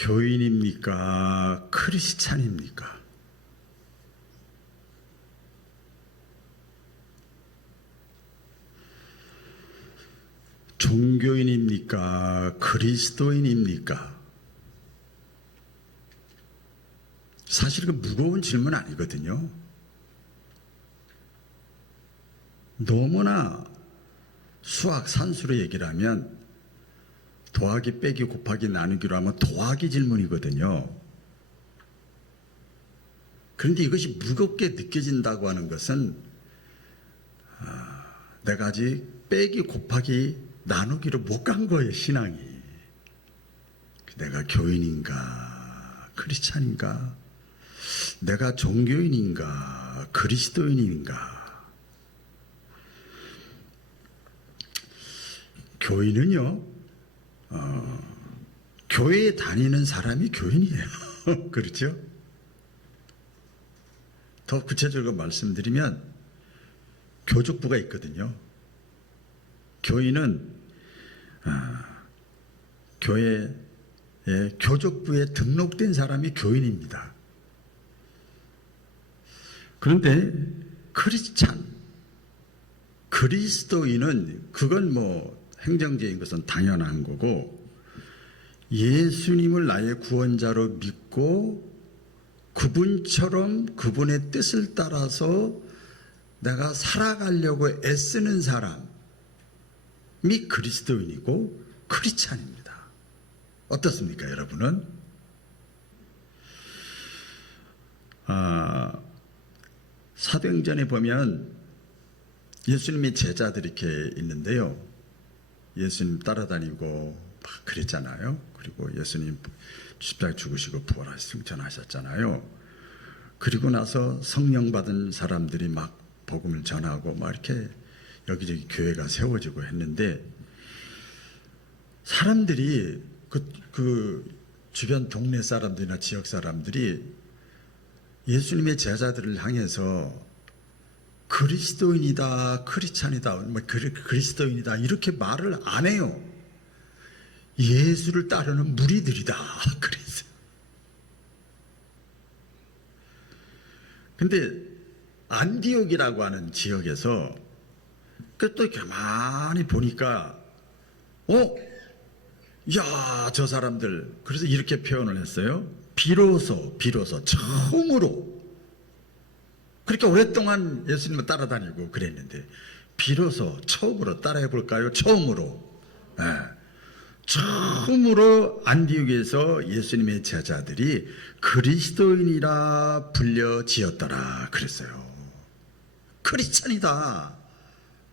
교인입니까? 크리스찬입니까? 종교인입니까? 그리스도인입니까? 사실 그 무거운 질문 아니거든요. 너무나 수학 산수로 얘기를 하면 더하기 빼기 곱하기 나누기로 하면 더하기 질문이거든요. 그런데 이것이 무겁게 느껴진다고 하는 것은 내가 아직 빼기 곱하기 나누기로 못 간 거예요, 신앙이. 내가 교인인가 크리스찬인가, 내가 종교인인가 그리스도인인가. 교인은요, 교회에 다니는 사람이 교인이에요. 그렇죠? 더 구체적으로 말씀드리면 교족부가 있거든요. 교인은 교회의 교족부에 등록된 사람이 교인입니다. 그런데 크리스찬, 그리스도인은 그건 뭐 행정적인 것은 당연한 거고, 예수님을 나의 구원자로 믿고 그분처럼 그분의 뜻을 따라서 내가 살아가려고 애쓰는 사람이 그리스도인이고 크리스찬입니다. 어떻습니까, 여러분은? 사도행전에 보면 예수님의 제자들이 이렇게 있는데요. 예수님 따라다니고 막 그랬잖아요. 그리고 예수님 십자가에 죽으시고 부활하시 승천하셨잖아요. 그리고 나서 성령 받은 사람들이 막 복음을 전하고 막 이렇게 여기저기 교회가 세워지고 했는데, 사람들이 그 주변 동네 사람들이나 지역 사람들이 예수님의 제자들을 향해서 그리스도인이다, 크리스찬이다, 뭐 그리스도인이다 이렇게 말을 안 해요. 예수를 따르는 무리들이다 그랬어요. 근데 안디옥이라고 하는 지역에서 또 가만히 보니까 야, 저 사람들, 그래서 이렇게 표현을 했어요. 비로소 처음으로, 그렇게 오랫동안 예수님을 따라다니고 그랬는데 비로소 처음으로 따라해 볼까요? 처음으로 안디옥에서 예수님의 제자들이 그리스도인이라 불려 지었더라 그랬어요. 크리스찬이다,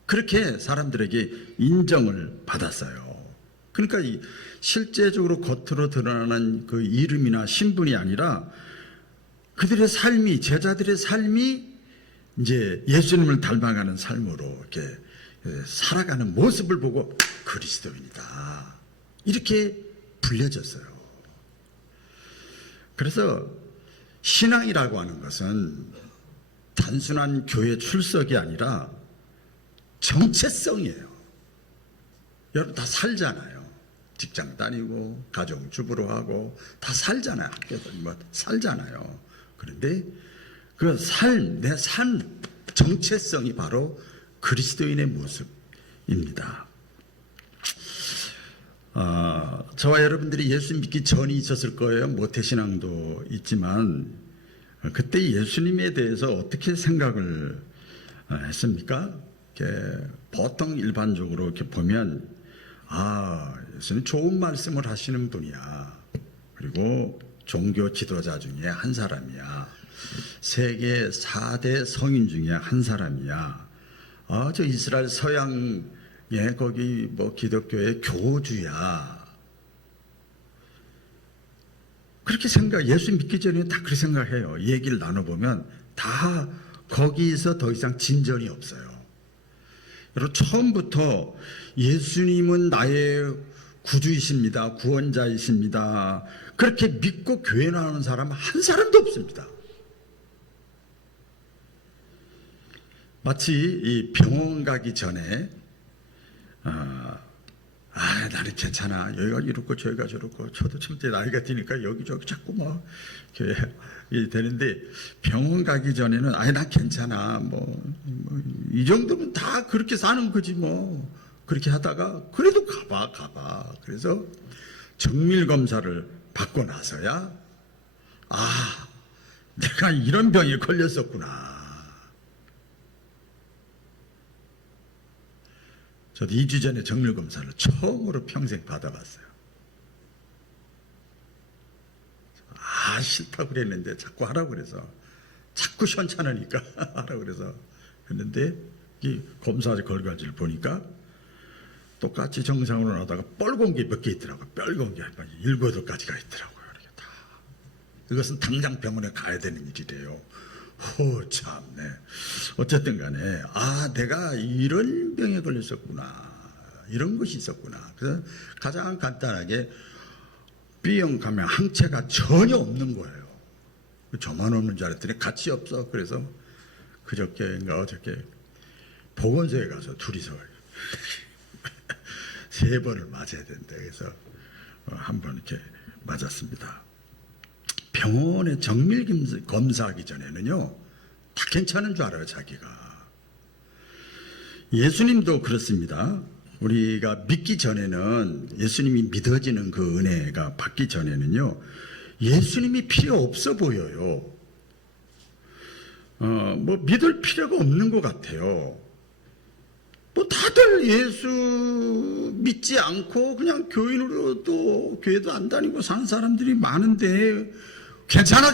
그렇게 사람들에게 인정을 받았어요. 그러니까 실제적으로 겉으로 드러나는 그 이름이나 신분이 아니라 그들의 삶이, 제자들의 삶이 이제 예수님을 닮아가는 삶으로 이렇게 살아가는 모습을 보고 그리스도인이다 이렇게 불려졌어요. 그래서 신앙이라고 하는 것은 단순한 교회 출석이 아니라 정체성이에요. 여러분 다 살잖아요. 직장 다니고 가정주부로 하고 다 살잖아요. 학교도 뭐 살잖아요. 그런데 그 내 삶 정체성이 바로 그리스도인의 모습입니다. 저와 여러분들이 예수 믿기 전이 있었을 거예요. 모태신앙도 있지만 그때 예수님에 대해서 어떻게 생각을 했습니까? 보통 일반적으로 이렇게 보면 예수님 좋은 말씀을 하시는 분이야. 그리고 종교 지도자 중에 한 사람이야. 세계 4대 성인 중에 한 사람이야. 저 이스라엘 서양에 거기 뭐 기독교의 교주야. 그렇게 예수 믿기 전에 다 그렇게 생각해요. 얘기를 나눠보면 다 거기서 더 이상 진전이 없어요. 여러분 처음부터 예수님은 나의 구주이십니다, 구원자이십니다, 그렇게 믿고 교회 나오는 사람 한 사람도 없습니다. 마치 이 병원 가기 전에 나는 괜찮아. 여기가 이렇고 저기가 저렇고 저도 참 이제 나이가 드니까 여기저기 자꾸 뭐 이렇게 되는데 병원 가기 전에는 난 괜찮아. 이 정도면 다 그렇게 사는 거지 뭐. 그렇게 하다가 그래도 가봐. 그래서 정밀 검사를 받고 나서야 내가 이런 병에 걸렸었구나. 저도 2주 전에 정밀 검사를 처음으로 평생 받아봤어요. 싫다고 그랬는데 자꾸 하라고 그래서 자꾸 시원찮으니까 하라고 그래서 했는데 이 검사 결과지를 보니까 똑같이 정상으로 나오다가 뻘건 게 몇 개 있더라고요. 뻘건 게 7, 8가지가 있더라고요. 이렇게 다. 이것은 당장 병원에 가야 되는 일이래요. 참네. 어쨌든 간에 내가 이런 병에 걸렸었구나. 이런 것이 있었구나. 그래서 가장 간단하게 B형 가면 항체가 전혀 없는 거예요. 저만 없는 줄 알았더니 같이 없어. 그래서 그저께인가 어저께 보건소에 가서 둘이서 3번을 맞아야 된다. 그래서 한 번 이렇게 맞았습니다. 병원에 정밀 검사하기 전에는요, 다 괜찮은 줄 알아요, 자기가. 예수님도 그렇습니다. 우리가 믿기 전에는, 예수님이 믿어지는 그 은혜가 받기 전에는요, 예수님이 필요 없어 보여요. 믿을 필요가 없는 것 같아요. 다들 예수 믿지 않고 그냥 교인으로도 교회도 안 다니고 사는 사람들이 많은데 괜찮아.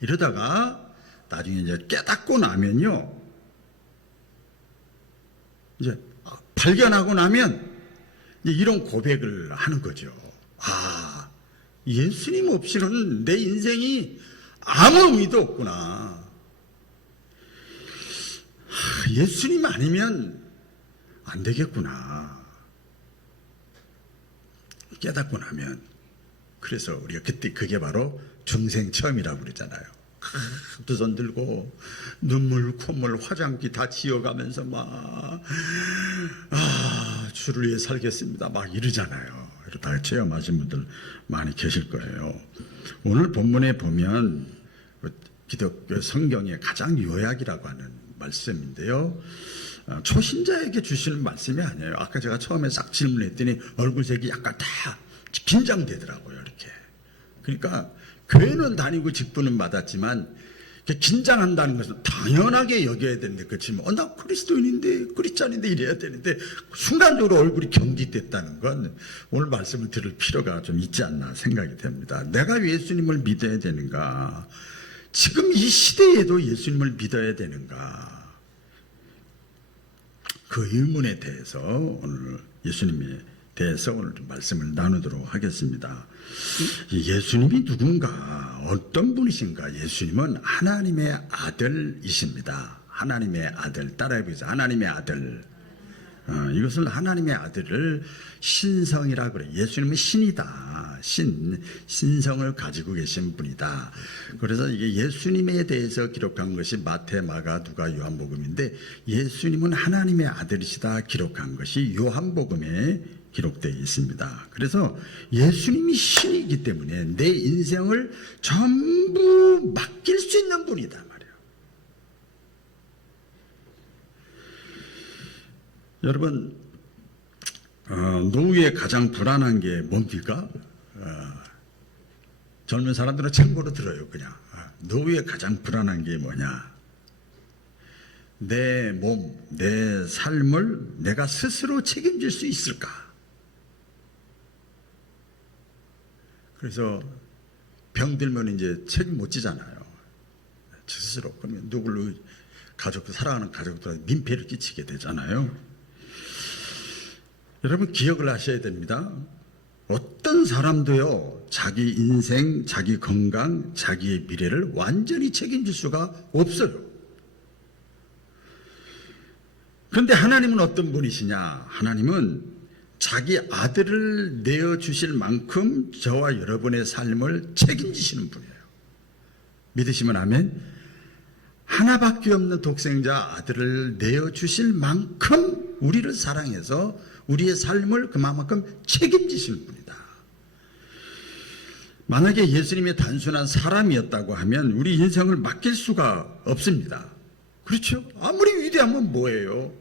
이러다가 나중에 이제 깨닫고 나면요, 이제 발견하고 나면 이제 이런 고백을 하는 거죠. 예수님 없이는 내 인생이 아무 의미도 없구나. 예수님 아니면 안 되겠구나. 깨닫고 나면. 그래서 우리가 그때 그게 바로 중생 체험이라고 그러잖아요. 두 손 들고 눈물, 콧물, 화장기 다 지어가면서 주를 위해 살겠습니다. 이러잖아요. 이러다가 체험하신 분들 많이 계실 거예요. 오늘 본문에 보면 기독교 성경의 가장 요약이라고 하는 말씀인데요. 초신자에게 주시는 말씀이 아니에요. 아까 제가 처음에 싹 질문했더니 얼굴색이 약간 다 긴장되더라고요. 이렇게. 그러니까 교회는 다니고 직분은 받았지만 긴장한다는 것은 당연하게 여겨야 되는데, 그렇지만 나 그리스도인인데 크리스찬인데 이래야 되는데 순간적으로 얼굴이 경직됐다는 건 오늘 말씀을 들을 필요가 좀 있지 않나 생각이 됩니다. 내가 예수님을 믿어야 되는가? 지금 이 시대에도 예수님을 믿어야 되는가? 그 의문에 대해서 오늘 예수님에 대해서 오늘 좀 말씀을 나누도록 하겠습니다. 예수님이 누군가, 어떤 분이신가? 예수님은 하나님의 아들이십니다. 하나님의 아들, 따라해보세요. 하나님의 아들. 이것을 하나님의 아들을 신성이라 그래요. 예수님은 신이다. 신성을 가지고 계신 분이다. 그래서 이게 예수님에 대해서 기록한 것이 마태, 마가, 누가, 요한복음인데, 예수님은 하나님의 아들이시다 기록한 것이 요한복음에 기록되어 있습니다. 그래서 예수님이 신이기 때문에 내 인생을 전부 맡길 수 있는 분이다 말이에요. 여러분, 노후에 가장 불안한 게 뭡니까? 젊은 사람들은 참고로 들어요. 그냥 노후에 가장 불안한 게 뭐냐? 내 몸, 내 삶을 내가 스스로 책임질 수 있을까? 그래서 병들면 이제 책임 못 지잖아요. 스스로. 그러면 누구를, 가족들, 사랑하는 가족들한테 민폐를 끼치게 되잖아요. 여러분 기억을 하셔야 됩니다. 어떤 사람도요, 자기 인생, 자기 건강, 자기의 미래를 완전히 책임질 수가 없어요. 그런데 하나님은 어떤 분이시냐? 하나님은 자기 아들을 내어주실 만큼 저와 여러분의 삶을 책임지시는 분이에요. 믿으시면 아멘. 하나밖에 없는 독생자 아들을 내어주실 만큼 우리를 사랑해서 우리의 삶을 그만큼 책임지실 분이다. 만약에 예수님이 단순한 사람이었다고 하면 우리 인생을 맡길 수가 없습니다. 그렇죠? 아무리 위대하면 뭐예요?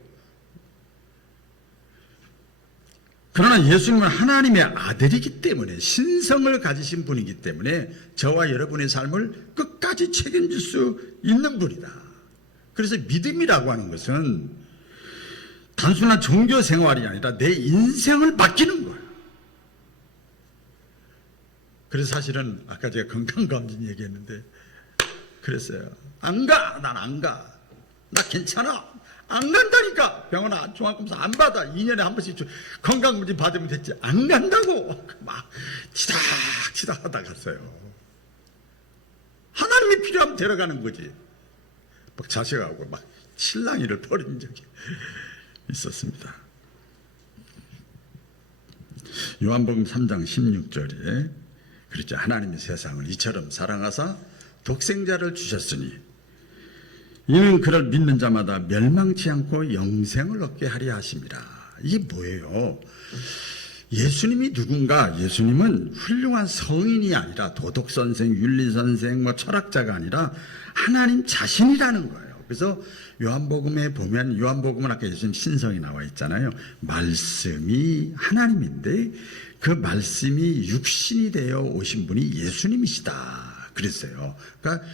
그러나 예수님은 하나님의 아들이기 때문에, 신성을 가지신 분이기 때문에 저와 여러분의 삶을 끝까지 책임질 수 있는 분이다. 그래서 믿음이라고 하는 것은 단순한 종교 생활이 아니라 내 인생을 맡기는 거예요. 그래서 사실은 아까 제가 건강검진 얘기했는데 그랬어요. 안 가! 난 안 가! 나 괜찮아! 안 간다니까! 병원 종합검사 안 받아! 2년에 한 번씩 건강검진 받으면 됐지. 안 간다고! 막 치닥치닥 하다 갔어요. 하나님이 필요하면 데려가는 거지. 막 자식하고 막 실랑이를 벌인 적이 있었습니다. 요한복음 3장 16절에 그렇죠. 하나님이 세상을 이처럼 사랑하사 독생자를 주셨으니 이는 그를 믿는 자마다 멸망치 않고 영생을 얻게 하려 하심이라. 이게 뭐예요? 예수님이 누군가? 예수님은 훌륭한 성인이 아니라 도덕선생, 윤리선생, 철학자가 아니라 하나님 자신이라는 거예요. 그래서 요한복음에 보면, 요한복음은 아까 예수님 신성이 나와 있잖아요. 말씀이 하나님인데 그 말씀이 육신이 되어 오신 분이 예수님이시다 그랬어요. 그러니까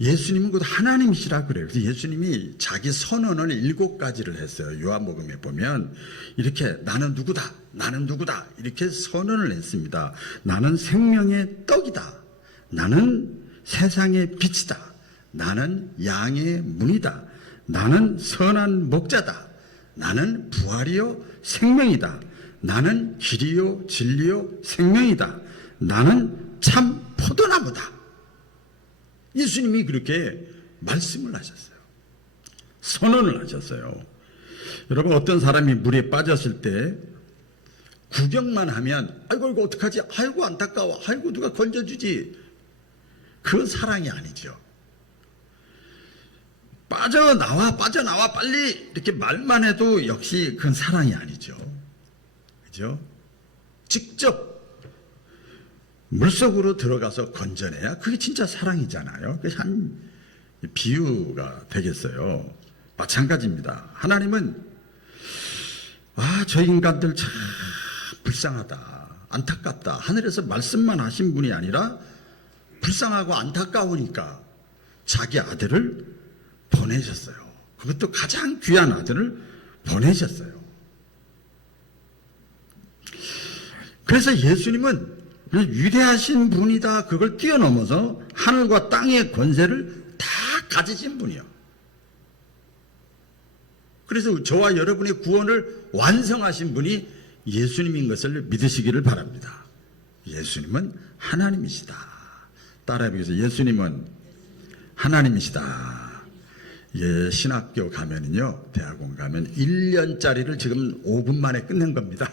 예수님은 곧 하나님이시라 그래요. 그래서 예수님이 자기 선언을 7가지를 했어요. 요한복음에 보면 이렇게 나는 누구다, 나는 누구다 이렇게 선언을 했습니다. 나는 생명의 떡이다, 나는 세상의 빛이다, 나는 양의 문이다, 나는 선한 목자다, 나는 부활이요 생명이다, 나는 길이요 진리요 생명이다, 나는 참 포도나무다. 예수님이 그렇게 말씀을 하셨어요. 선언을 하셨어요. 여러분, 어떤 사람이 물에 빠졌을 때 구경만 하면 아이고 이거 어떡하지, 아이고 안타까워, 아이고 누가 건져주지, 그 사랑이 아니죠. 빠져나와 빨리 이렇게 말만 해도 역시 그건 사랑이 아니죠. 그죠? 직접 물속으로 들어가서 건져내야 그게 진짜 사랑이잖아요. 그게 한 비유가 되겠어요. 마찬가지입니다. 하나님은 저 인간들 참 불쌍하다, 안타깝다, 하늘에서 말씀만 하신 분이 아니라 불쌍하고 안타까우니까 자기 아들을 보내셨어요. 그것도 가장 귀한 아들을 보내셨어요. 그래서 예수님은 위대하신 분이다, 그걸 뛰어넘어서 하늘과 땅의 권세를 다 가지신 분이요. 그래서 저와 여러분의 구원을 완성하신 분이 예수님인 것을 믿으시기를 바랍니다. 예수님은 하나님이시다. 따라해보겠습니다. 예수님은 하나님이시다. 예, 신학교 가면은요, 대학원 가면 1년짜리를 지금 5분 만에 끝낸 겁니다.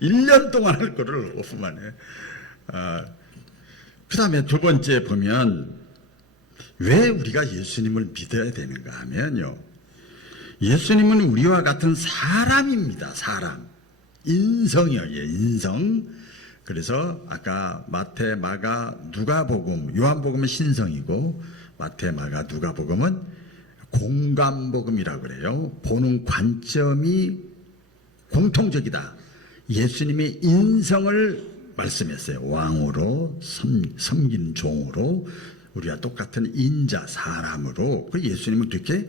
1년 동안 할 거를 5분 만에. 그 다음에 두 번째 보면 왜 우리가 예수님을 믿어야 되는가 하면요, 예수님은 우리와 같은 사람입니다. 사람. 인성이요. 예, 인성. 그래서 아까 마태, 마가, 누가복음, 요한복음은 신성이고 마태, 마가, 누가복음은 공감복음이라고 그래요. 보는 관점이 공통적이다. 예수님의 인성을 말씀했어요. 왕으로, 섬긴 종으로, 우리와 똑같은 인자, 사람으로. 예수님은 그렇게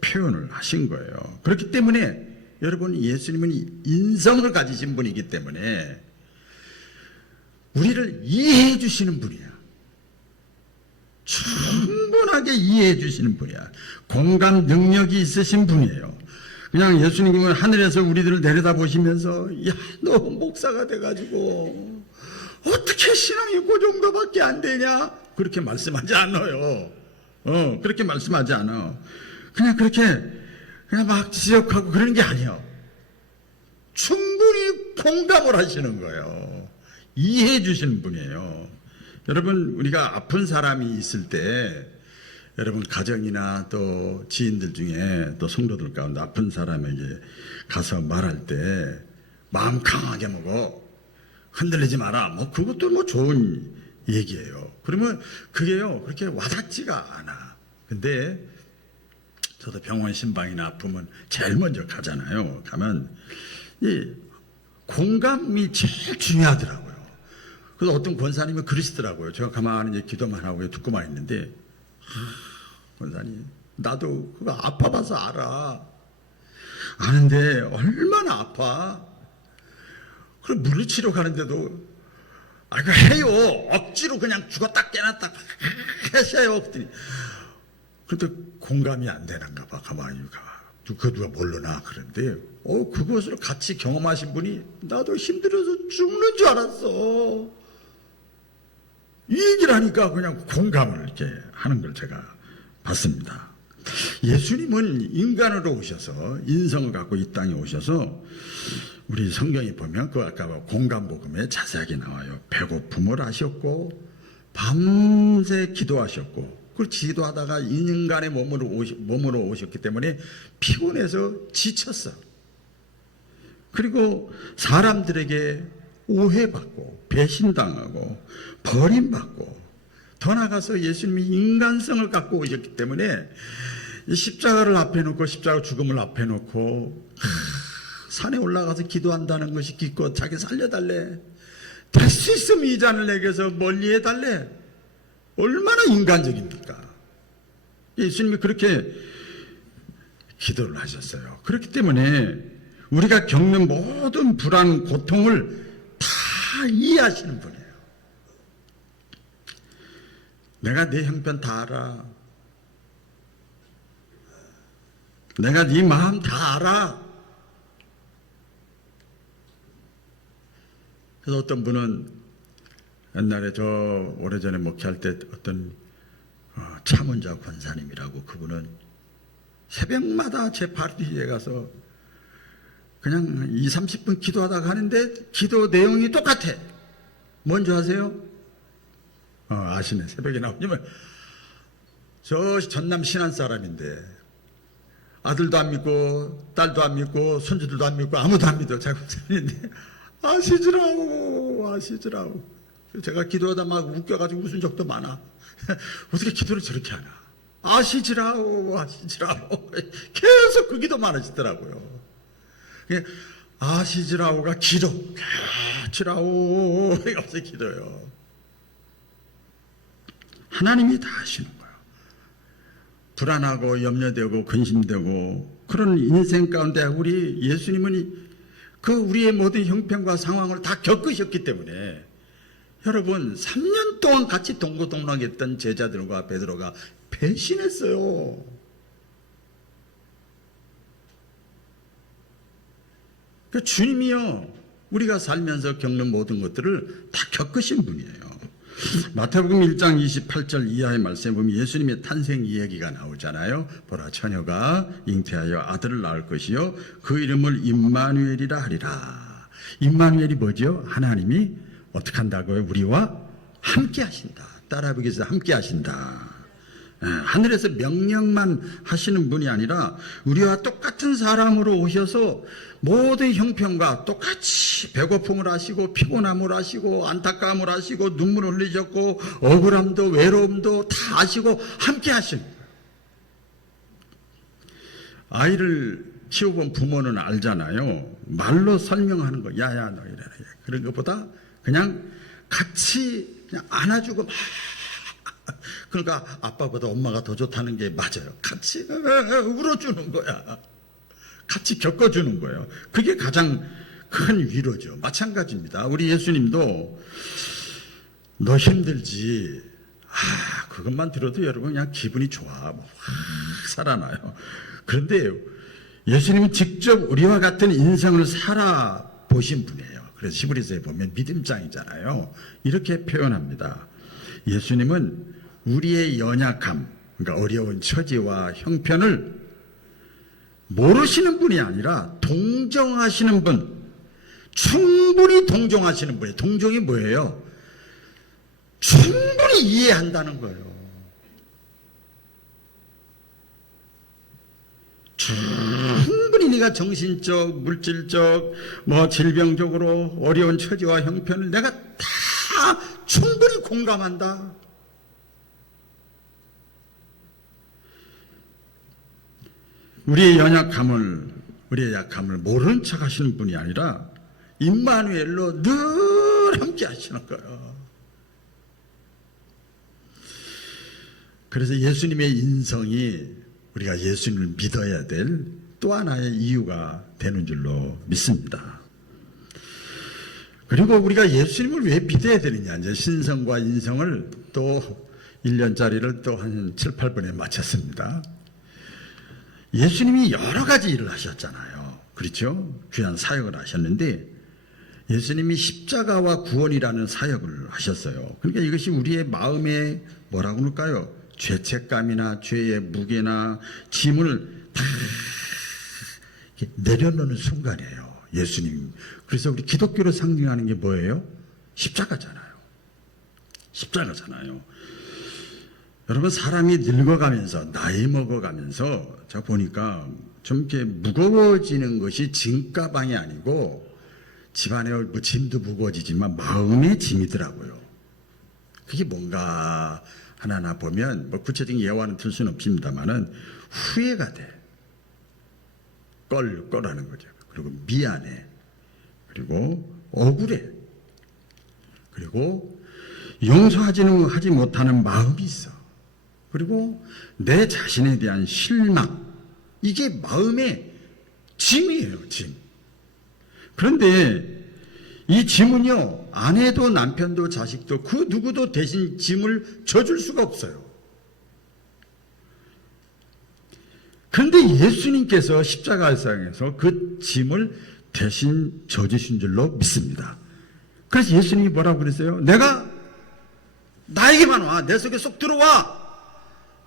표현을 하신 거예요. 그렇기 때문에 여러분, 예수님은 인성을 가지신 분이기 때문에 우리를 이해해 주시는 분이야. 충분하게 이해해 주시는 분이야. 공감 능력이 있으신 분이에요. 그냥 예수님은 하늘에서 우리들을 내려다보시면서 야, 너 목사가 돼가지고 어떻게 신앙이 그 정도밖에 안 되냐, 그렇게 말씀하지 않아요. 그렇게 말씀하지 않아. 그냥 그렇게 그냥 막 지적하고 그러는 게 아니에요. 충분히 공감을 하시는 거예요. 이해해 주시는 분이에요. 여러분, 우리가 아픈 사람이 있을 때, 여러분 가정이나 또 지인들 중에 또 성도들 가운데 아픈 사람에게 가서 말할 때 마음 강하게 먹어. 흔들리지 마라. 뭐 그것도 뭐 좋은 얘기예요. 그러면 그게요 그렇게 와닿지가 않아. 근데 저도 병원 신방이나 아프면 제일 먼저 가잖아요. 가면 이 공감이 제일 중요하더라고요. 그래서 어떤 권사님이 그러시더라고요. 제가 가만히 이제 기도만 하고 듣고만 있는데, 권사님, 나도 그거 아파봐서 알아. 아는데 얼마나 아파. 그럼 물리치료 가는데도 그 해요. 억지로 그냥 죽었다 깨났다 하셔요. 그랬더니 근데 공감이 안 되는가 봐. 가만히 그 누가 모르나 그런데 그것을 같이 경험하신 분이 나도 힘들어서 죽는 줄 알았어. 이 얘기를 하니까 그냥 공감을 이렇게 하는 걸 제가 봤습니다. 예수님은 인간으로 오셔서 인성을 갖고 이 땅에 오셔서 우리 성경에 보면 그 아까 공감복음에 자세하게 나와요. 배고픔을 하셨고 밤새 기도하셨고 그 기도하다가 인간의 몸으로 오셨기 때문에 피곤해서 지쳤어. 그리고 사람들에게 오해받고 배신당하고 버림받고 더 나아가서 예수님이 인간성을 갖고 오셨기 때문에 이 십자가를 앞에 놓고 십자가 죽음을 앞에 놓고 산에 올라가서 기도한다는 것이 기껏 자기 살려달래. 될 수 있으면 이 잔을 내게서 멀리 해달래. 얼마나 인간적입니까? 예수님이 그렇게 기도를 하셨어요. 그렇기 때문에 우리가 겪는 모든 불안, 고통을 다 이해하시는 분이에요. 내가 네 형편 다 알아. 내가 네 마음 다 알아. 그래서 어떤 분은 옛날에 저 오래전에 목회할 때 어떤 차문자 권사님이라고 그분은 새벽마다 제 발 뒤에 가서 그냥 2, 30분 기도하다가 하는데 기도 내용이 똑같아. 뭔지 아세요? 아시네. 새벽에 나오냐면 저 전남 신안 사람인데 아들도 안 믿고 딸도 안 믿고 손주들도 안 믿고 아무도 안 믿어. 자꾸 사는데 아시지라고. 제가 기도하다 막 웃겨가지고 웃은 적도 많아. 어떻게 기도를 저렇게 하나. 아시지라고. 계속 그 기도만 하시더라고요. 아시지라고가 기도. 지라고. 이러면서 기도요. 하나님이 다 하시는 거예요. 불안하고 염려되고 근심되고 그런 인생 가운데 우리 예수님은 그 우리의 모든 형편과 상황을 다 겪으셨기 때문에 여러분 3년 동안 같이 동고동락했던 제자들과 베드로가 배신했어요. 그 주님이요 우리가 살면서 겪는 모든 것들을 다 겪으신 분이에요. 마태복음 1장 28절 이하의 말씀에 보면 예수님의 탄생 이야기가 나오잖아요. 보라 처녀가 잉태하여 아들을 낳을 것이요 그 이름을 임마누엘이라 하리라. 임마누엘이 뭐죠? 하나님이 어떻게 한다고요? 우리와 함께 하신다. 따라하기에서 함께 하신다. 하늘에서 명령만 하시는 분이 아니라 우리와 똑같은 사람으로 오셔서 모든 형편과 똑같이 배고픔을 하시고 피곤함을 하시고 안타까움을 하시고 눈물을 흘리셨고 억울함도 외로움도 다 아시고 함께 하시는 거예요. 아이를 키워본 부모는 알잖아요. 말로 설명하는 거 야야 너 이래라 그런 것보다 그냥 같이 그냥 안아주고 막 그러니까 아빠보다 엄마가 더 좋다는 게 맞아요. 같이 울어주는 거야. 같이 겪어주는 거예요. 그게 가장 큰 위로죠. 마찬가지입니다. 우리 예수님도 너 힘들지. 그것만 들어도 여러분 그냥 기분이 좋아. 확 살아나요. 그런데 예수님은 직접 우리와 같은 인생을 살아보신 분이에요. 그래서 히브리서에 보면 믿음장이잖아요. 이렇게 표현합니다. 예수님은 우리의 연약함, 그러니까 어려운 처지와 형편을 모르시는 분이 아니라 동정하시는 분, 충분히 동정하시는 분이에요. 동정이 뭐예요? 충분히 이해한다는 거예요. 충분히 네가 정신적, 물질적, 뭐 질병적으로 어려운 처지와 형편을 내가 다 충분히 공감한다. 우리의 약함을 모르는 척 하시는 분이 아니라 임마누엘로 늘 함께 하시는 거예요. 그래서 예수님의 인성이 우리가 예수님을 믿어야 될 또 하나의 이유가 되는 줄로 믿습니다. 그리고 우리가 예수님을 왜 믿어야 되느냐, 이제 신성과 인성을 또 1년짜리를 또 한 7, 8분에 마쳤습니다. 예수님이 여러 가지 일을 하셨잖아요. 그렇죠? 귀한 사역을 하셨는데 예수님이 십자가와 구원이라는 사역을 하셨어요. 그러니까 이것이 우리의 마음에 뭐라고 그럴까요? 죄책감이나 죄의 무게나 짐을 다 내려놓는 순간이에요. 예수님. 그래서 우리 기독교로 상징하는 게 뭐예요? 십자가잖아요. 십자가잖아요. 여러분, 사람이 늙어가면서 나이 먹어가면서 제가 보니까 좀 이렇게 무거워지는 것이 짐가방이 아니고 집안에 뭐 짐도 무거워지지만 마음의 짐이더라고요. 그게 뭔가 하나하나 보면 뭐 구체적인 예화는 들 수는 없습니다만은 후회가 돼. 껄하는 거죠. 그리고 미안해. 그리고 억울해. 그리고 용서하지 못하는 마음이 있어. 그리고 내 자신에 대한 실망. 이게 마음의 짐이에요, 짐. 그런데 이 짐은요, 아내도 남편도 자식도 그 누구도 대신 짐을 져줄 수가 없어요. 그런데 예수님께서 십자가상에서 그 짐을 대신 져주신 줄로 믿습니다. 그래서 예수님이 뭐라고 그랬어요? 내가 나에게만 와. 내 속에 쏙 들어와.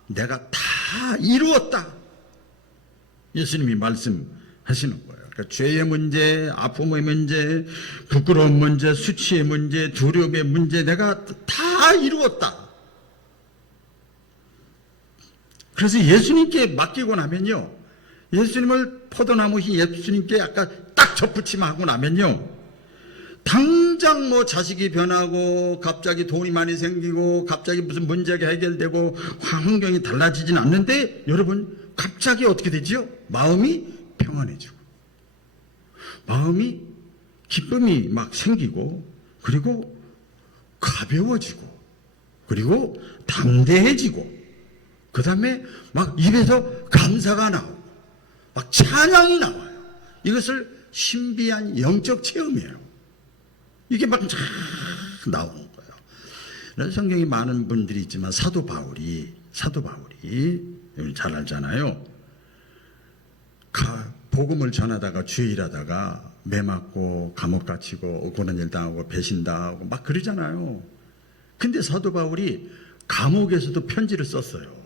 내가 다 이루었다. 예수님이 말씀하시는 거예요. 그러니까 죄의 문제, 아픔의 문제, 부끄러운 문제, 수치의 문제, 두려움의 문제 내가 다 이루었다. 그래서 예수님께 맡기고 나면요, 예수님을 포도나무 예수님께 아까 딱 접붙임하고 나면요, 당장 뭐 자식이 변하고 갑자기 돈이 많이 생기고 갑자기 무슨 문제가 해결되고 환경이 달라지진 않는데 여러분 갑자기 어떻게 되죠? 마음이 평안해지고 마음이 기쁨이 막 생기고 그리고 가벼워지고 그리고 담대해지고 그 다음에 막 입에서 감사가 나오고 막 찬양이 나와요. 이것을 신비한 영적 체험이에요. 이게 막 나오는 거예요. 성경에 많은 분들이 있지만 사도 바울이 잘 알잖아요. 복음을 전하다가 주일하다가 매 맞고 감옥 갇히고 고난 일 당하고 배신당하고 막 그러잖아요. 근데 사도 바울이 감옥에서도 편지를 썼어요.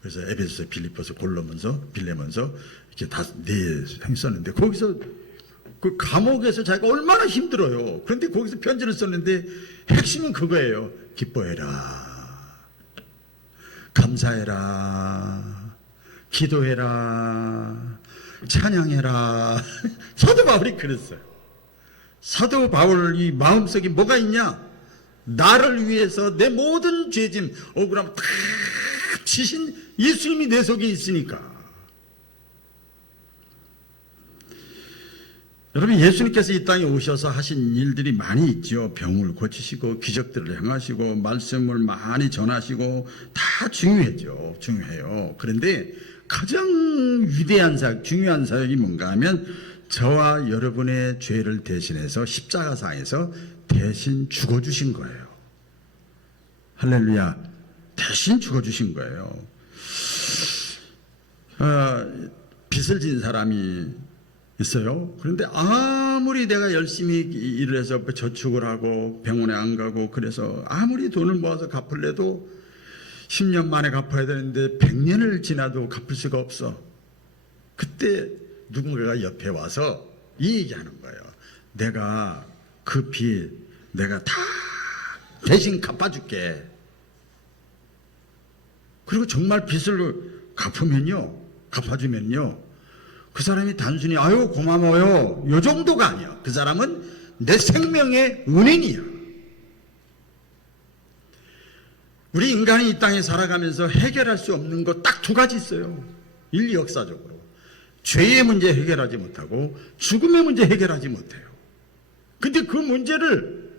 그래서 에베소서, 빌립보서, 골로면서, 빌레몬서 이렇게 다 네 행 썼는데 거기서 그 감옥에서 자기가 얼마나 힘들어요. 그런데 거기서 편지를 썼는데 핵심은 그거예요. 기뻐해라. 감사해라. 기도해라. 찬양해라. 사도 바울이 그랬어요. 사도 바울이 마음속에 뭐가 있냐? 나를 위해서 내 모든 죄짐, 억울함 다 지신 예수님이 내 속에 있으니까. 여러분, 예수님께서 이 땅에 오셔서 하신 일들이 많이 있죠. 병을 고치시고 기적들을 행하시고 말씀을 많이 전하시고 다 중요해요. 그런데 가장 위대한 사역, 중요한 사역이 뭔가 하면 저와 여러분의 죄를 대신해서 십자가상에서 대신 죽어주신 거예요. 할렐루야. 대신 죽어주신 거예요. 빚을 진 사람이 있어요. 그런데 아무리 내가 열심히 일을 해서 저축을 하고 병원에 안 가고 그래서 아무리 돈을 모아서 갚을래도 10년 만에 갚아야 되는데 100년을 지나도 갚을 수가 없어. 그때 누군가가 옆에 와서 이 얘기하는 거예요. 내가 그 빚 내가 다 대신 갚아줄게. 그리고 정말 빚을 갚아주면요 그 사람이 단순히 아유 고마워요 요 정도가 아니야. 그 사람은 내 생명의 은인이야. 우리 인간이 이 땅에 살아가면서 해결할 수 없는 거 딱 두 가지 있어요. 인류 역사적으로. 죄의 문제 해결하지 못하고 죽음의 문제 해결하지 못해요. 근데 그 문제를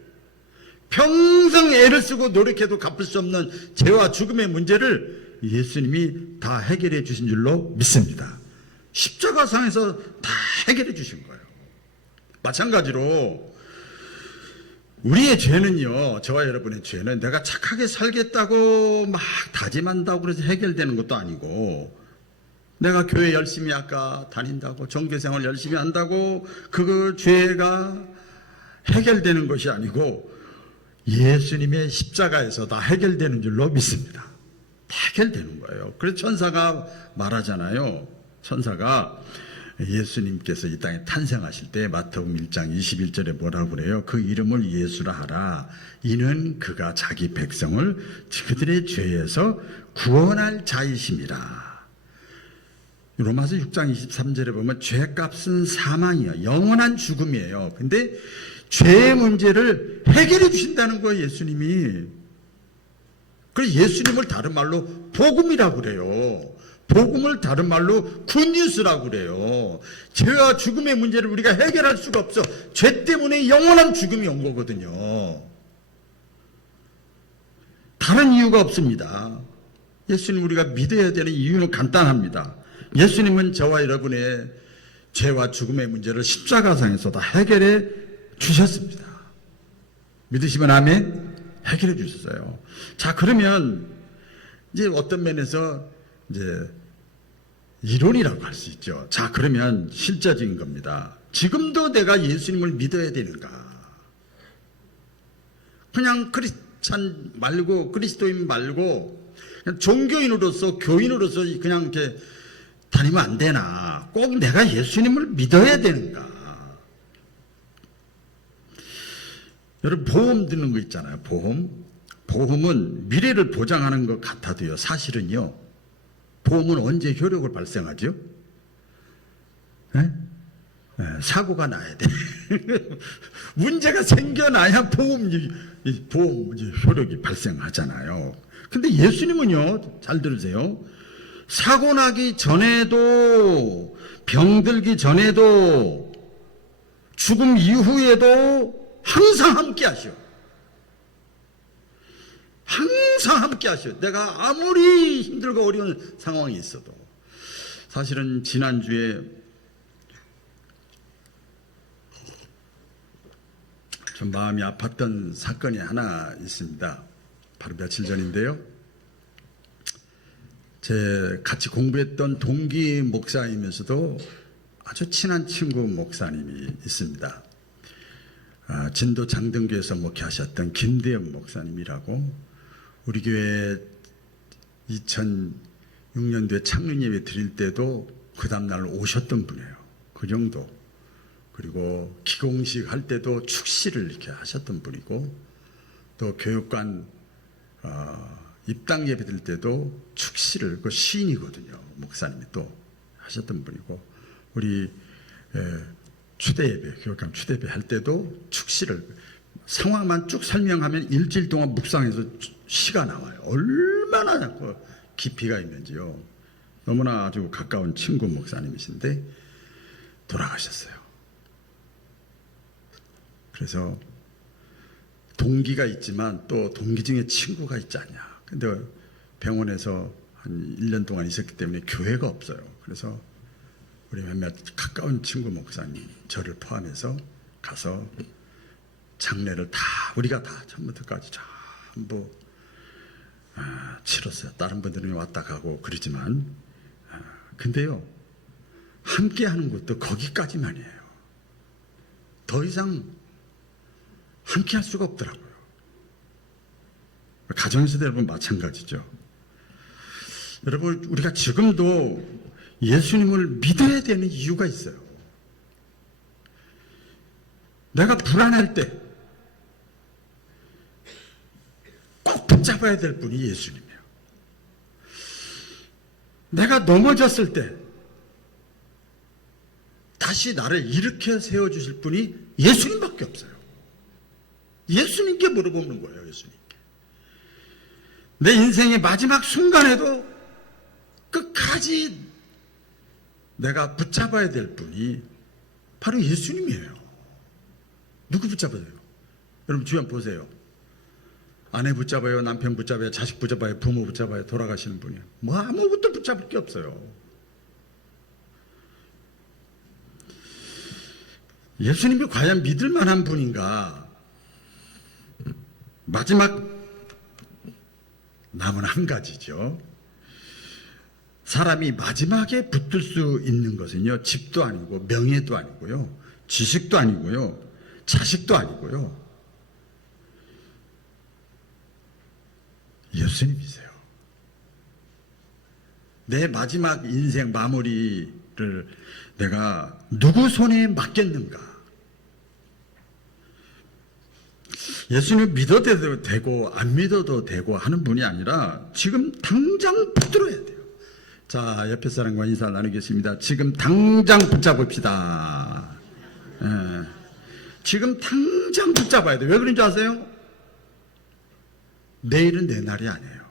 평생 애를 쓰고 노력해도 갚을 수 없는 죄와 죽음의 문제를 예수님이 다 해결해 주신 줄로 믿습니다. 십자가상에서 다 해결해 주신 거예요. 마찬가지로 우리의 죄는요, 저와 여러분의 죄는 내가 착하게 살겠다고 막 다짐한다고 그래서 해결되는 것도 아니고, 내가 교회 열심히 아까 다닌다고 종교생활 열심히 한다고 그 죄가 해결되는 것이 아니고 예수님의 십자가에서 다 해결되는 줄로 믿습니다. 다 해결되는 거예요. 그래서 천사가 말하잖아요. 천사가 예수님께서 이 땅에 탄생하실 때 마태복음 1장 21절에 뭐라고 그래요? 그 이름을 예수라 하라. 이는 그가 자기 백성을 그들의 죄에서 구원할 자이심이라. 로마서 6장 23절에 보면 죄값은 사망이야. 영원한 죽음이에요. 근데 죄의 문제를 해결해 주신다는 거예요, 예수님이. 그래서 예수님을 다른 말로 복음이라고 그래요. 복음을 다른 말로 굿뉴스라고 그래요. 죄와 죽음의 문제를 우리가 해결할 수가 없어. 죄 때문에 영원한 죽음이 온 거거든요. 다른 이유가 없습니다. 예수님 우리가 믿어야 되는 이유는 간단합니다. 예수님은 저와 여러분의 죄와 죽음의 문제를 십자가상에서 다 해결해 주셨습니다. 믿으시면 아멘? 해결해 주셨어요. 자, 그러면 이제 어떤 면에서 이제 이론이라고 할 수 있죠. 자, 그러면 실제적인 겁니다. 지금도 내가 예수님을 믿어야 되는가? 그냥 크리스찬 말고 그리스도인 말고 그냥 종교인으로서 교인으로서 그냥 이렇게 다니면 안 되나? 꼭 내가 예수님을 믿어야 되는가? 여러분 보험 드는 거 있잖아요. 보험은 미래를 보장하는 것 같아도요. 사실은요. 보험은 언제 효력을 발생하죠? 네? 네, 사고가 나야 돼. 문제가 생겨나야 보험 효력이 발생하잖아요. 근데 예수님은요, 잘 들으세요. 사고 나기 전에도, 병들기 전에도, 죽음 이후에도 항상 함께 하셔. 항상 함께 하셔. 내가 아무리 힘들고 어려운 상황이 있어도. 사실은 지난주에 좀 마음이 아팠던 사건이 하나 있습니다. 바로 며칠 전인데요. 제 같이 공부했던 동기 목사이면서도 아주 친한 친구 목사님이 있습니다. 진도 장등교에서 목회하셨던 김대영 목사님이라고, 우리 교회 2006년도에 창립 예배 드릴 때도 그 다음날 오셨던 분이에요. 그 정도. 그리고 기공식 할 때도 축시를 이렇게 하셨던 분이고, 또 교육관 입당 예배 드릴 때도 축시를, 그 시인이거든요. 목사님이 또 하셨던 분이고, 우리 추대 예배, 교육관 추대 예배 할 때도 축시를 상황만 쭉 설명하면 일주일 동안 묵상해서 시가 나와요. 얼마나 깊이가 있는지요. 너무나 아주 가까운 친구 목사님이신데 돌아가셨어요. 그래서 동기가 있지만 또 동기 중에 친구가 있지 않냐. 근데 병원에서 한 1년 동안 있었기 때문에 교회가 없어요. 그래서 우리 몇몇 가까운 친구 목사님, 저를 포함해서 가서 장례를 다 우리가 다 처음부터까지 전부 치렀어요. 다른 분들은 왔다 가고 그러지만, 근데요, 함께 하는 것도 거기까지만이에요. 더 이상 함께 할 수가 없더라고요. 가정에서도 여러분 마찬가지죠. 여러분, 우리가 지금도 예수님을 믿어야 되는 이유가 있어요. 내가 불안할 때 꼭 붙잡아야 될 분이 예수님이에요. 내가 넘어졌을 때 다시 나를 일으켜 세워주실 분이 예수님밖에 없어요. 예수님께 물어보는 거예요. 예수님께. 내 인생의 마지막 순간에도 끝까지 내가 붙잡아야 될 분이 바로 예수님이에요. 누구 붙잡아요? 여러분 주변 보세요. 아내 붙잡아요, 남편 붙잡아요, 자식 붙잡아요, 부모 붙잡아요, 돌아가시는 분이요. 뭐 아무것도 붙잡을 게 없어요. 예수님이 과연 믿을 만한 분인가? 마지막 남은 한 가지죠. 사람이 마지막에 붙들 수 있는 것은요, 집도 아니고 명예도 아니고요, 지식도 아니고요, 자식도 아니고요, 예수님이세요. 내 마지막 인생 마무리를 내가 누구 손에 맡겼는가? 예수님 믿어도 되고 안 믿어도 되고 하는 분이 아니라 지금 당장 붙들어야 돼요. 자, 옆에 사람과 인사를 나누겠습니다. 지금 당장 붙잡읍시다. 예. 지금 당장 붙잡아야 돼요. 왜 그런 줄 아세요? 내일은 내 날이 아니에요.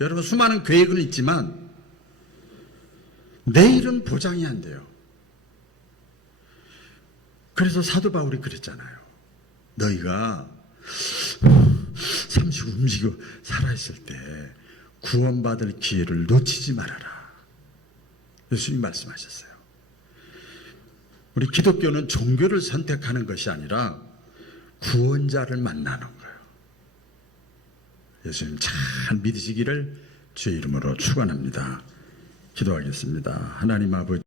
여러분 수많은 계획은 있지만 내일은 보장이 안 돼요. 그래서 사도 바울이 그랬잖아요. 너희가 잠시 움직이고 살아있을 때 구원받을 기회를 놓치지 말아라. 예수님 말씀하셨어요. 우리 기독교는 종교를 선택하는 것이 아니라 구원자를 만나는 거예요. 예수님 잘 믿으시기를 주의 이름으로 축원합니다. 기도하겠습니다. 하나님 아버지,